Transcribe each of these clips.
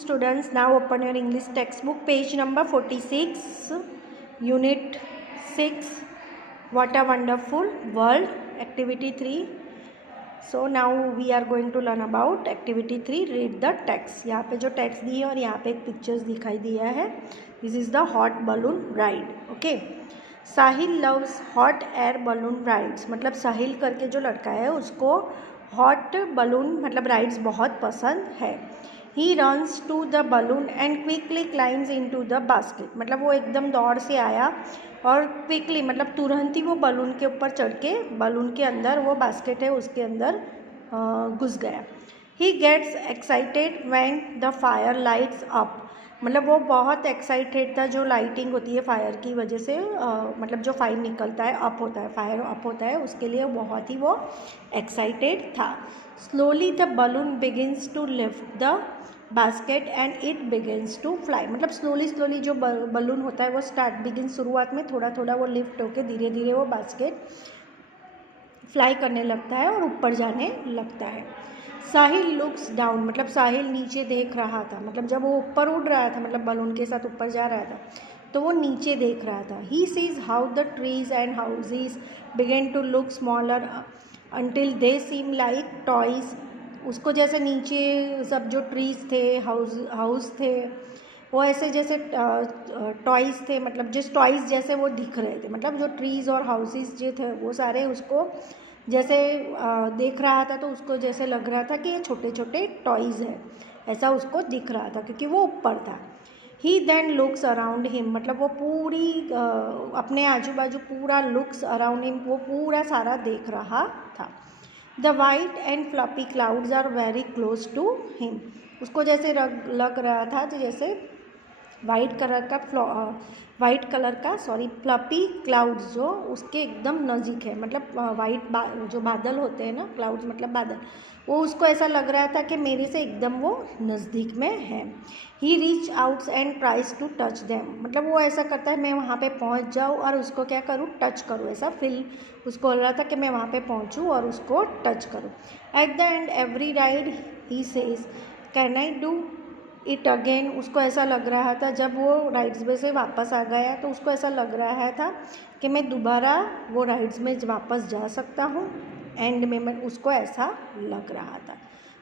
Students, now open your English textbook, page number 46, Unit 6, What a Wonderful World, Activity 3. So now we are going to learn about Activity 3, read the text. यहाँ पे जो text दी है और यहाँ पे एक pictures दिखाई दिया है. This is the hot balloon ride. Okay. Sahil loves hot air balloon rides. मतलब साहिल करके जो लड़का है उसको hot balloon मतलब rides बहुत पसंद है. He runs to the balloon and quickly climbs into the basket. मतलब वो एकदम दौड़ से आया और क्विकली मतलब तुरंत ही वो बलून के ऊपर चढ़ के बलून के अंदर वो बास्केट है उसके अंदर घुस गया. He gets excited when the fire lights up. मतलब वो बहुत एक्साइटेड था जो लाइटिंग होती है फायर की वजह से मतलब जो फायर निकलता है अप होता है फायर अप होता है उसके लिए बहुत ही वो एक्साइटेड था. Slowly the balloon begins to lift the basket and it begins to fly. मतलब स्लोली जो बलून होता है वो बिगिन शुरुआत में थोड़ा थोड़ा वो लिफ्ट होकर धीरे धीरे वो बास्केट फ्लाई करने लगता है और ऊपर जाने लगता है. साहिल लुक्स डाउन मतलब साहिल नीचे देख रहा था. मतलब जब वो ऊपर उड़ रहा था मतलब बलून के साथ ऊपर जा रहा था तो वो नीचे देख रहा था. He sees how the trees and houses began to look smaller until they seem like toys. उसको जैसे नीचे सब जो ट्रीज थे हाउस थे वो ऐसे जैसे टॉयज थे मतलब जिस टॉयज जैसे वो दिख रहे थे. मतलब जो ट्रीज़ और हाउसेस जो थे वो सारे उसको जैसे देख रहा था तो उसको जैसे लग रहा था कि ये छोटे छोटे टॉयज़ है ऐसा उसको दिख रहा था क्योंकि वो ऊपर था. ही देन लुक्स अराउंड हिम मतलब वो पूरी अपने आजू बाजू पूरा लुक्स अराउंड हिम वो पूरा सारा देख रहा था. The white and fluffy clouds are very close to him. उसको जैसे लग रहा था तो जैसे वाइट कलर का फ्लफी क्लाउड्स जो उसके एकदम नज़दीक है. मतलब वाइट जो बादल होते हैं ना क्लाउड्स मतलब बादल वो उसको ऐसा लग रहा था कि मेरे से एकदम वो नज़दीक में है. He reach outs and tries to touch them. मतलब वो ऐसा करता है मैं वहाँ पे पहुँच जाऊँ और उसको क्या करूँ टच करूँ. ऐसा फील उसको लग रहा था कि मैं वहाँ पे पहुँचूँ और उसको टच करूँ. At the end every ride he says can I do it again. उसको ऐसा लग रहा था जब वो राइड्स में से वापस आ गया तो उसको ऐसा लग रहा था कि मैं दोबारा वो राइड्स में वापस जा सकता हूँ. एंड में मैं उसको ऐसा लग रहा था.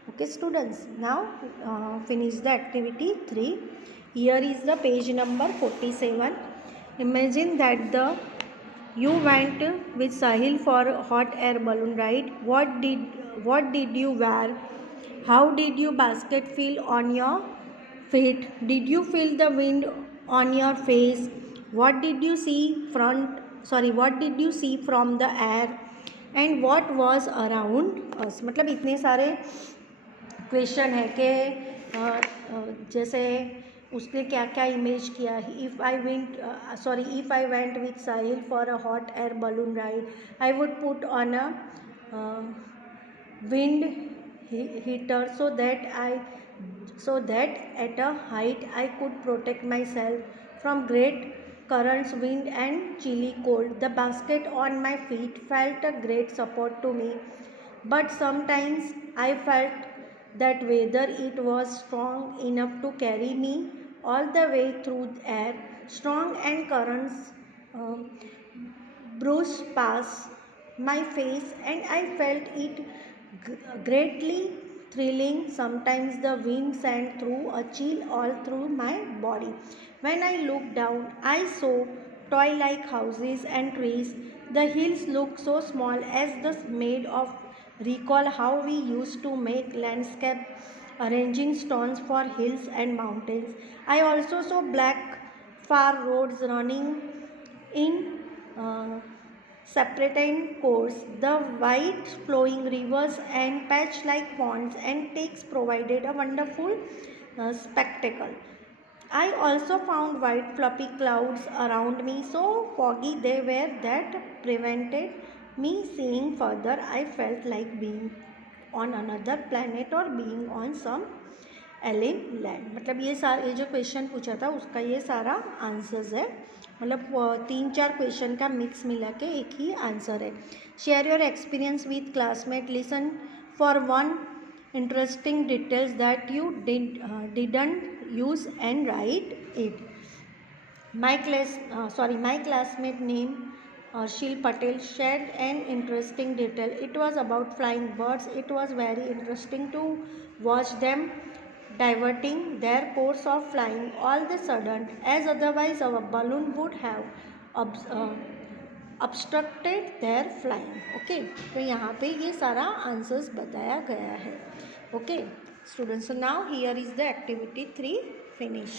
Okay students, now finish the activity 3. Here is the page number 47. Imagine that the you went with Sahil for a hot air balloon ride. What did you wear? How did your basket feel on your feet? Did you feel the wind on your face? What did you see what did you see from the air? And what was around us? मतलब इतने सारे question है कि जैसे उसने क्या क्या image किया. If I went with Sahil for a hot air balloon ride I would put on a wind heater so that at a height I could protect myself from great currents, wind and chilly cold. The basket on my feet felt a great support to me, but sometimes I felt that whether it was strong enough to carry me all the way through air. Strong and currents brushed past my face and I felt it greatly thrilling. Sometimes the wind sent through a chill all through my body. When I looked down, I saw toy-like houses and trees. The hills looked so small as the made of. Recall how we used to make landscape arranging stones for hills and mountains. I also saw black far roads running in serpentine course. The white flowing rivers and patch-like ponds and takes provided a wonderful spectacle. I also found white fluffy clouds around me, so foggy they were that prevented me seeing further. I felt like being on another planet or being on some alien land. मतलब ये जो question पूछा था उसका ये सारा answers है. मतलब 3-4 क्वेश्चन का मिक्स मिला के एक ही आंसर है. Share your experience with classmate. Listen for 1 interesting details that you didn't use and write it. My classmate named Shil Patel shared an interesting detail. It was about flying birds. It was very interesting to watch them diverting their course of flying all of a sudden, as otherwise our balloon would have obstructed their flying. Okay, तो यहाँ पे ये सारा answers बताया गया है. Okay students, now here is the activity 3 finish.